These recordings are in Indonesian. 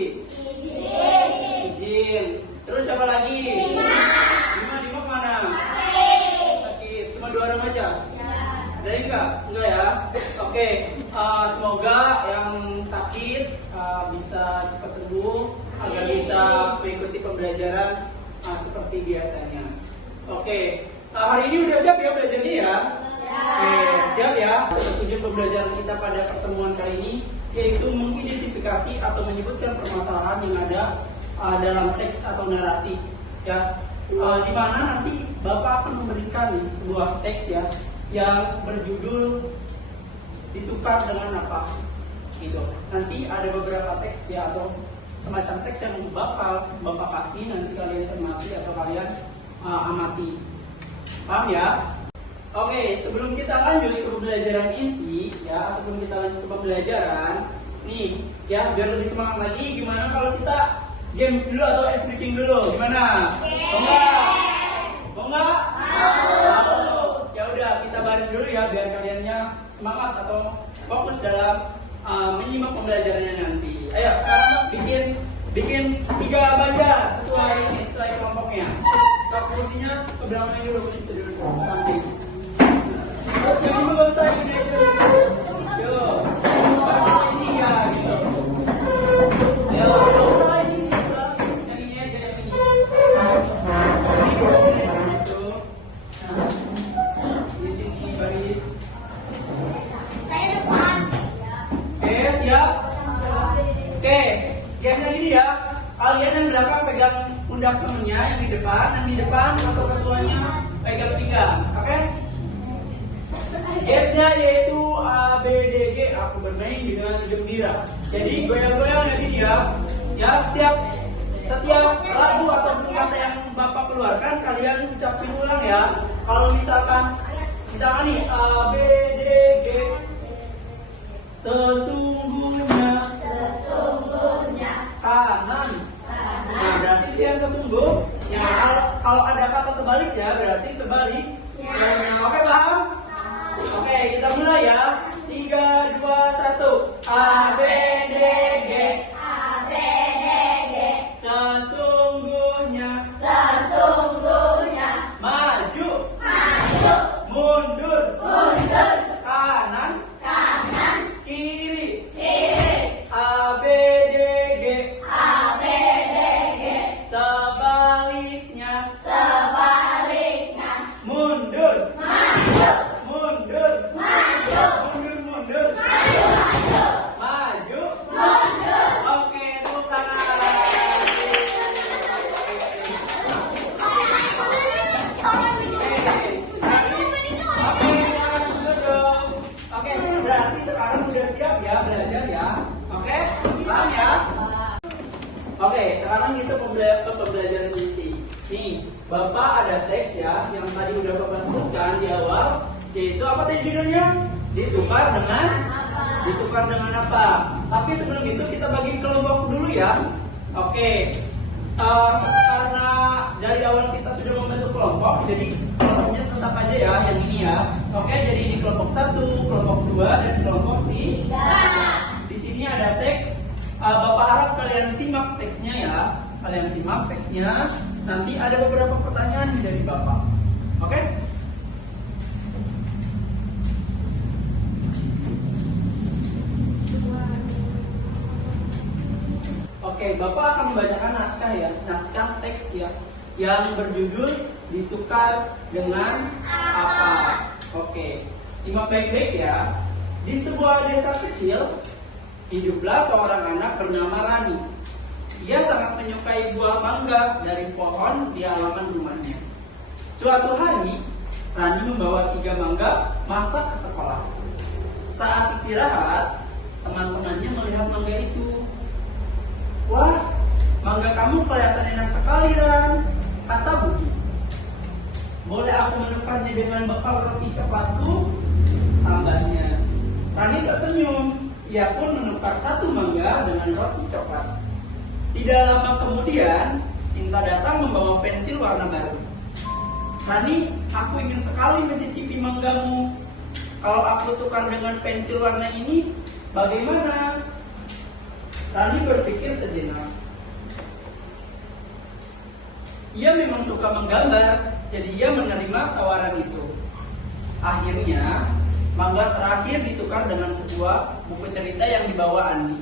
lagi? Izin. Terus siapa lagi? Dima mana? Sakit. Cuma 2 orang aja? Ada yang enggak? Enggak ya? Oke. Semoga yang sakit bisa cepat sembuh agar bisa mengikuti pembelajaran seperti biasanya. Oke. Hari ini udah siap ya belajarnya ya? Oke, siap ya? Tujuan pembelajaran kita pada pertemuan kali ini yaitu mengidentifikasi atau menyebutkan permasalahan yang ada dalam teks atau narasi ya, di mana nanti Bapak akan memberikan sebuah teks ya yang berjudul ditukar dengan apa gitu. Nanti ada beberapa teks ya atau semacam teks yang bakal Bapak kasih, nanti kalian cermati atau kalian amati. Paham ya? Oke, sebelum kita lanjut ke pembelajaran inti ya, ataupun kita lanjut ke pembelajaran nih ya, biar lebih semangat lagi, gimana kalau kita game dulu atau ice breaking dulu? Gimana? Mau nggak? Mau nggak? Mau. Ya udah, kita baris dulu ya biar kaliannya semangat atau fokus dalam menyimak pembelajarannya nanti. Ayo sekarang bikin 3 baja sesuai kelompoknya. Posisinya ke belakang dulu, ke samping. Yang ini nggak usah ini aja. Yo, bahasa ini ya gitu. Ya, nggak usah ini bisa. Yang ini aja yang ini. Ini barisnya di situ. Di sini baris. Saya depan. Oke, siap. Oke, yang ini ya. Kalian yang belakang pegang pundak temennya, yang di depan atau ketuanya pegang pinggang. Oke? F-nya yaitu A, B, D, G. Aku bermain dengan gembira. Jadi goyang-goyang jadi dia. Ya setiap lagu atau kata yang Bapak keluarkan kalian ucapin ulang ya. Kalau misalkan nih A, B, D, G. Sesungguhnya kanan. Nah, berarti itu yang sesungguhnya. Kalau ada kata sebalik ya, berarti sebalik. Oke, paham? Oke, kita mulai ya. 3, 2, 1. A, B, D, G. Sesungguhnya. Maju. Mundur. Kanan. Kiri. A, B, D, G. Sebaliknya. Mundur. Maju. Oke, tepuk tangan. Oke, berarti sekarang udah siap ya belajar ya. Oke, paham ya? Oke, sekarang kita ke pembelajaran inti. Nih, Bapak ada teks ya yang tadi udah Bapak sebutkan di awal, yaitu apa tadi judulnya? Ditukar dengan apa? Tapi sebelum itu kita bagi kelompok dulu ya. Oke. Karena dari awal kita sudah membentuk kelompok, jadi kelompoknya tetap aja ya yang ini ya. Oke, jadi di kelompok 1, kelompok 2 dan kelompok 3. Di sini ada teks. Bapak harap kalian simak teksnya ya. Kalian simak teksnya. Nanti ada beberapa pertanyaan dari Bapak. Oke? Oke, Bapak akan membacakan naskah ya, naskah teks ya, yang berjudul ditukar dengan apa. Oke, simak baik-baik ya. Di sebuah desa kecil, hiduplah seorang anak bernama Rani. Ia sangat menyukai buah mangga dari pohon di halaman rumahnya. Suatu hari, Rani membawa 3 mangga masak ke sekolah. Saat istirahat, teman-temannya melihat mangga itu. Wah, mangga kamu kelihatan enak sekali, Ran, kata Budi. Boleh aku menukarnya dengan bekal roti coklatku? Tambahnya. Rani tersenyum. Ia pun menukar 1 mangga dengan roti coklat. Tidak lama kemudian, Sinta datang membawa pensil warna baru. Rani, aku ingin sekali mencicipi manggamu. Kalau aku tukar dengan pensil warna ini, bagaimana? Rani berpikir sejenak. Ia memang suka menggambar, jadi ia menerima tawaran itu. Akhirnya, mangga terakhir ditukar dengan sebuah buku cerita yang dibawa Andi.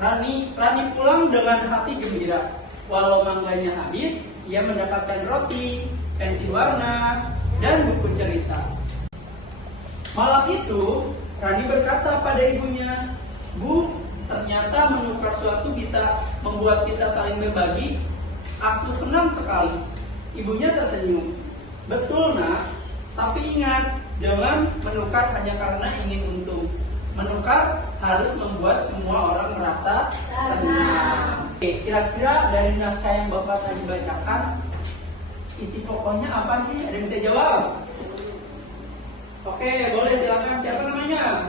Rani pulang dengan hati gembira. Walau mangganya habis, ia mendapatkan roti, pensil warna, dan buku cerita. Malam itu, Rani berkata pada ibunya, "Bu, ternyata menukar suatu bisa membuat kita saling berbagi. Aku senang sekali." Ibunya tersenyum. "Betul, Nak. Tapi ingat, jangan menukar hanya karena ingin untung. Menukar harus membuat semua orang merasa senang." Oke, kira-kira dari naskah yang Bapak tadi bacakan, isi pokoknya apa sih? Ada yang bisa jawab? Oke, boleh silakan. Siapa namanya?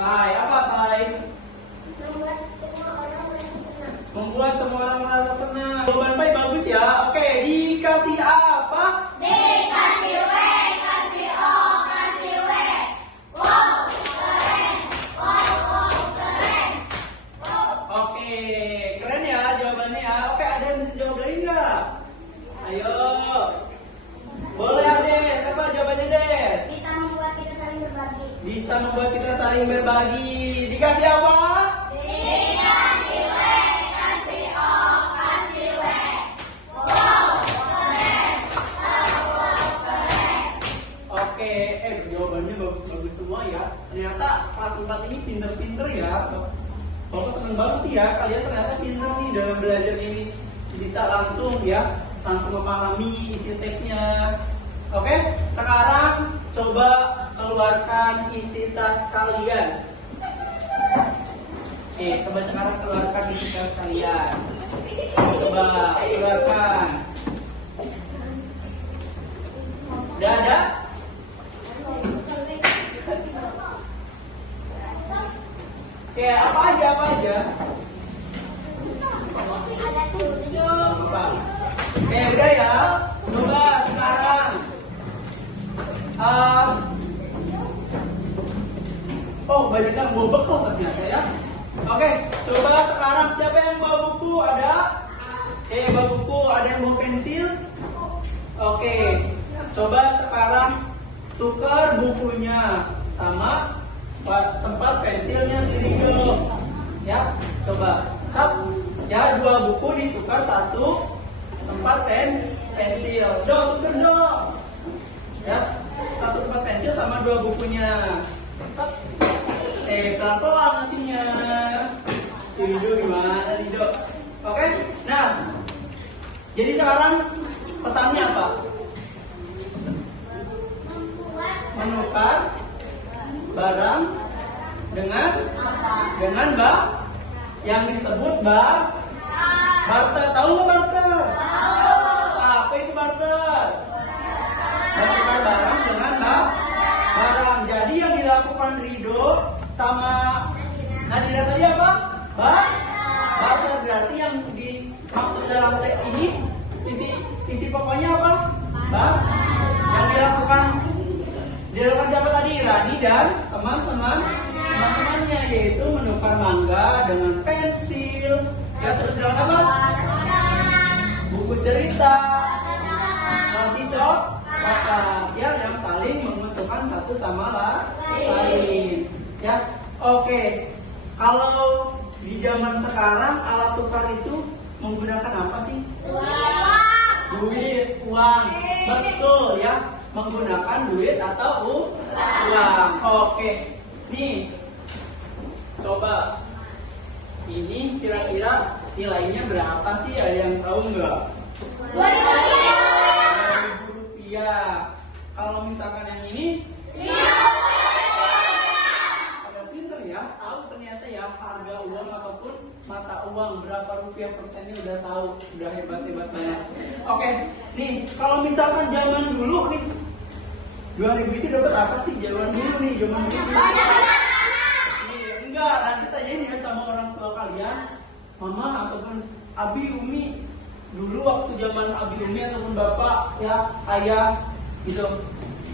Pai. Apa Pai? Membuat semua orang merasa senang. Membuat semua orang merasa senang. Jawaban Pai bagus ya. Oke, dikasih apa? Dikasih W, kasih O, kasih W. Wow, keren. Wow, keren. Wow. Oke, keren ya jawabannya ya. Oke, ada yang bisa jawab lagi nggak? Ayo. Boleh Ades. Apa jawabannya Des? Bisa membuat kita saling berbagi. Bisa membuat kita saling berbagi. Dikasih apa? Dikasih W, kasih O, kasih W. Wow, keren. Wow, keren. Oke, jawabannya bagus-bagus semua ya. Ternyata kelas 4 ini pinter-pinter ya. Bapak seneng banget nih ya, kalian ternyata pinter nih dalam belajar ini. Bisa langsung ya, langsung memahami isi teksnya. Oke, sekarang coba keluarkan isi tas kalian. Oke, coba sekarang keluarkan isi tas kalian. Coba keluarkan. Udah ada? Oke, apa aja? Ada susu. Apa? Oke, udah ya. Coba sekarang. Oh, banyak yang bawa bekal ternyata ya. Oke, coba sekarang siapa yang bawa buku? Ada? Oke, bawa buku. Ada yang bawa pensil? Oke, coba sekarang tukar bukunya sama tempat pensilnya Rio. Ya, coba. Ya, 2 buku ditukar, 1 tempat pensil. Tukar dong. Ya, 1 tempat pensil sama 2 bukunya. Pelan-pelan ngasihnya. Si Rido gimana Rido? Oke, nah. Jadi sekarang pesannya apa? Menukar barang dengan yang disebut barter. Tahu nggak barter? Apa itu barter? Menukar barang dengan barang. Jadi yang dilakukan Rido sama Nadira tadi apa? Barter. Berarti yang dimaksud dalam teks ini isi pokoknya apa? Yang dilakukan siapa tadi? Rani dan teman-temannya, yaitu menukar mangga dengan pensil. Ya, terus dengan apa? Buku cerita. Roti coklat. Ya, yang saling menguntungkan satu sama lain. Ya, oke. Kalau di zaman sekarang alat tukar itu menggunakan apa sih? Duit, uang. Betul ya, menggunakan duit atau uang. Oke. Nih, coba ini kira-kira nilainya berapa sih? Ada yang tahu nggak? 2.000 rupiah. Kalau misalkan yang ini, pada pinter ya, tahu ternyata ya harga uang ataupun mata uang berapa rupiah persennya udah tahu, udah hebat banget. Oke, nih kalau misalkan zaman dulu nih 2.000 itu dapat apa sih? Zaman dulu nih. Enggak, nanti tanyain ya sama orang tua kalian, mama ataupun abi, umi, dulu waktu zaman abi, umi ataupun bapak ya, ayah gitu,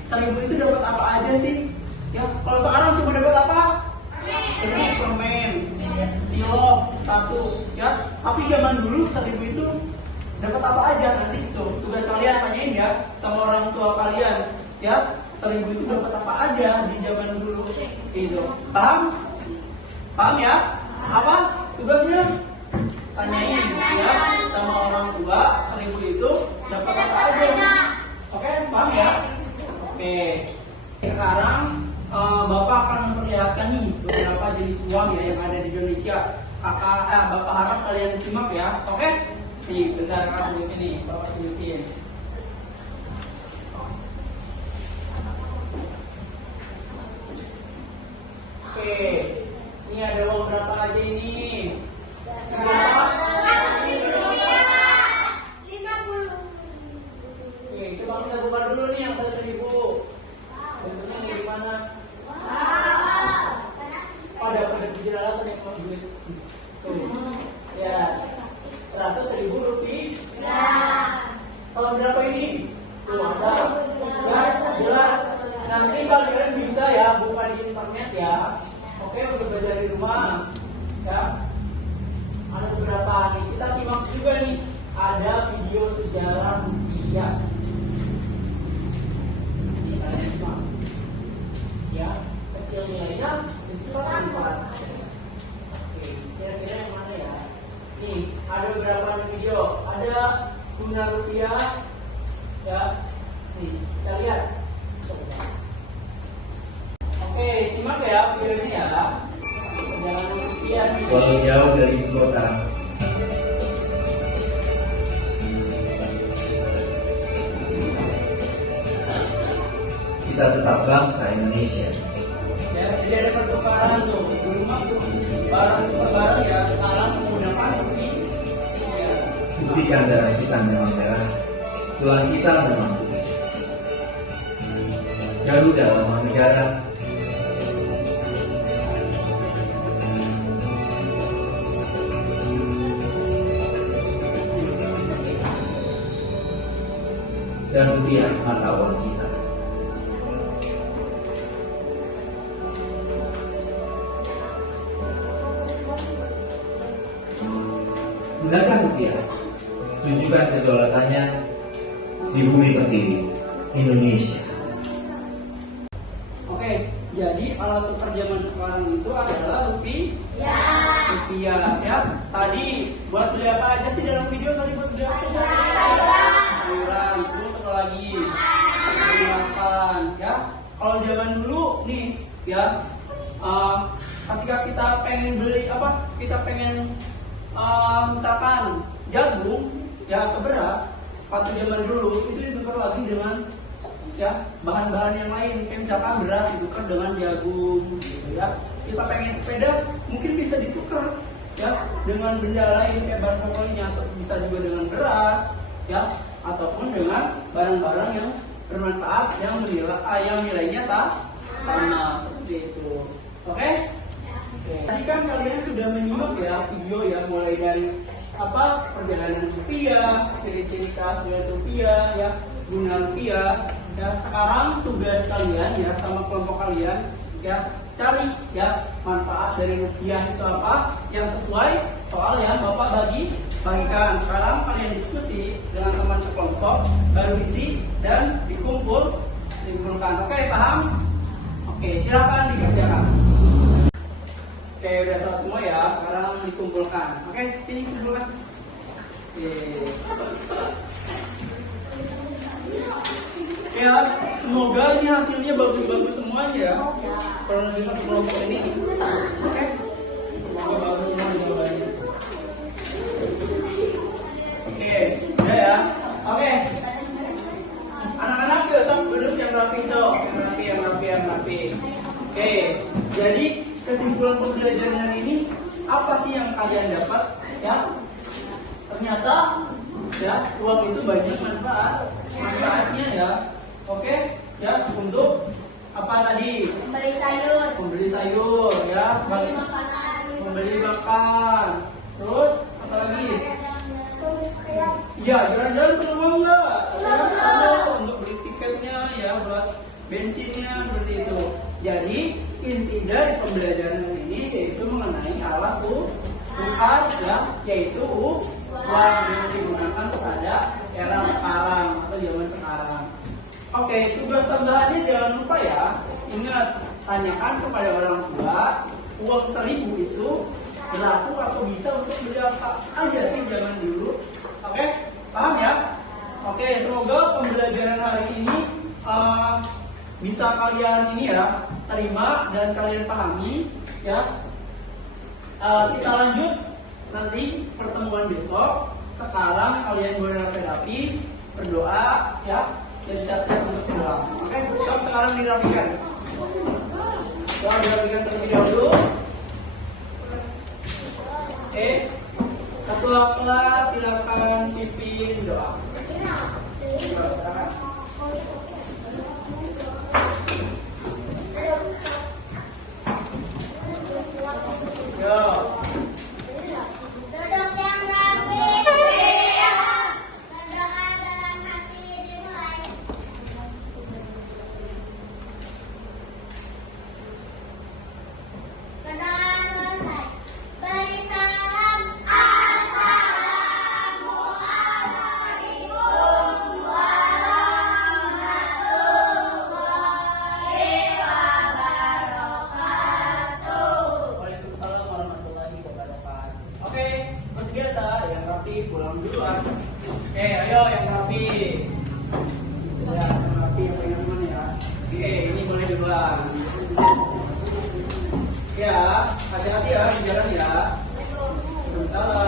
1.000 itu dapat apa aja sih? Ya, kalau sekarang cuma dapat apa? Permen. cilok 1 ya. Tapi zaman dulu 1.000 itu dapat apa aja? Nanti itu tugas kalian tanyain ya sama orang tua kalian ya. 1.000 itu dapat apa aja di zaman dulu itu. Paham? Paham ya? Apa tugasnya? Tanyain ya sama orang tua 1.000 itu dapat apa aja. Oke, paham ya? Oke. Sekarang Bapak akan memperlihatkan nih beberapa jenis uang ya yang ada di Indonesia. Bapak harap kalian simak ya. Oke? Nih, bentar aku tunjukin nih, Bapak tunjukin. Oke, ini ada uang berapa aja ini? Berapa? 50. Oke, coba kita buka dulu nih yang 1.000. Bentuknya kayak gimana? Oh, dapat jelalatan ya kalau duit. Tuh. Ya, 100.000 rupiah. Kalau berapa ini? Tuh ada. Ya, jelas. Nanti kalian bisa ya buka di internet ya. Oke, untuk belajar di rumah. Ya. Ada beberapa nih. Kita simak juga nih. Ada video sejarah rupiah. Ini kalian simak. Ya, kecil nilainya besar 4. Oke, kira-kira yang mana ya? Nih, ada beberapa video. Ada guna rupiah. Ya. Nih, kita lihat. Oke, simak ya videonya ya. Sejarah rupiah nih. Walau jauh dari ibu kota, kita tetap bangsa Indonesia. Ya, jadi ada pertukaran tuh. Rumah tuh barang ya sekarang menggunakan rupiah. Ya. Buktikan darah kita memang merah, tulang kita memang putih. Garuda lambang negara, dan rupiah mata uang kita. Gunakan rupiah, tunjukkan kedaulatannya di bumi pertiwi Indonesia. Oke, jadi alat tukar zaman sekarang itu adalah rupiah ya. Tadi buat beli apa aja sih dalam video tadi buat beli apa? Sayuran, terus apa lagi? Beli makan ya. Kalau zaman dulu nih ya, ketika kita pengen beli apa? Kita pengen misalkan jagung ya ke beras, waktu zaman dulu itu ditukar lagi dengan ya bahan-bahan yang lain, kayak misalkan beras ditukar dengan jagung gitu ya. Kita pengen sepeda mungkin bisa ditukar ya dengan benda lain kayak bahan pokoknya, atau bisa juga dengan beras ya, ataupun dengan barang-barang yang bermanfaat yang nilainya sama seperti itu. Oke? Tadi kan kalian sudah menyimak ya video ya, mulai dari apa perjalanan rupiah, ciri-ciri khas nilai rupiah ya, guna rupiah. Dan sekarang tugas kalian ya sama kelompok kalian ya, cari ya manfaat dari rupiah itu apa yang sesuai soal yang Bapak bagikan. Sekarang kalian diskusi dengan teman sekelompok, baru isi dan dikumpulkan. Oke, paham? Oke, silakan dikerjakan. Oke, udah selesai semua ya. Sekarang dikumpulkan. Oke, sini kumpulkan. Ya, semoga ini hasilnya bagus-bagus semuanya. Kalau dengan kelompok ini, oke? Semoga bagus semua jawabannya. Oke, udah ya. Oke. Anak-anak yuk sok duduk yang rapi sok, yang rapi. Oke, jadi kesimpulan pembelajaran hari ini apa sih yang kalian dapat ya? Ternyata ya uang itu banyak manfaatnya ya. Oke ya, untuk apa tadi? Membeli sayur ya, sebagai membeli makan. Terus apa lagi? Ya, jalan-jalan perlu uang nggak? Ya, untuk beli tiketnya ya, buat bensinnya seperti itu. Jadi inti dari pembelajaran ini yaitu mengenai alat tukar ya, yaitu uang yang digunakan pada era sekarang atau zaman sekarang. Oke, tugas tambahannya jangan lupa ya. Ingat, tanyakan kepada orang tua, uang 1.000 itu berlaku atau bisa untuk beli apa aja sih zaman dulu. Oke, paham ya? Oke, semoga pembelajaran hari ini bisa kalian ini ya terima dan kalian pahami ya. Kita lanjut nanti pertemuan besok. Sekarang kalian boleh rapi-rapi berdoa ya, dan siap-siap untuk berdoa. Oke, sekarang dirapikan. Doa dirapikan terlebih dahulu. Oke, ketua kelas silakan pimpin doa. Silakan. Yo. Duduk yang rapi. Berdoa dalam hati dimulai. Berdoa selesai. Beri salam. Assalamualaikum warahmatullahi wabarakatuh. Waalaikumsalam warahmatullahi wabarakatuh. Oke, seperti biasa yang rapi pulang duluan. Oke, ayo yang rapi. Ya, yang rapi apa yang mana ya? Oke, ini boleh duluan. Ya, hati-hati ya di jalan ya. Waalaikumsalam.